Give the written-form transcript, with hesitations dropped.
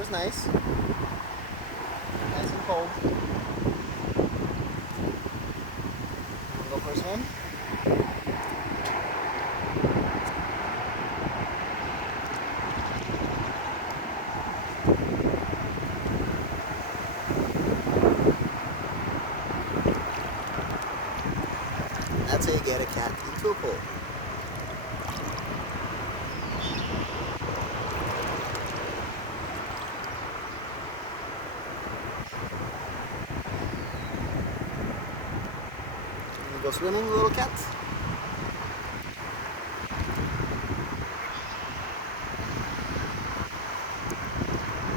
water's nice. Nice and cold. Wanna go for a swim? That's how you get a cat into a pool. You go swimming, little cat?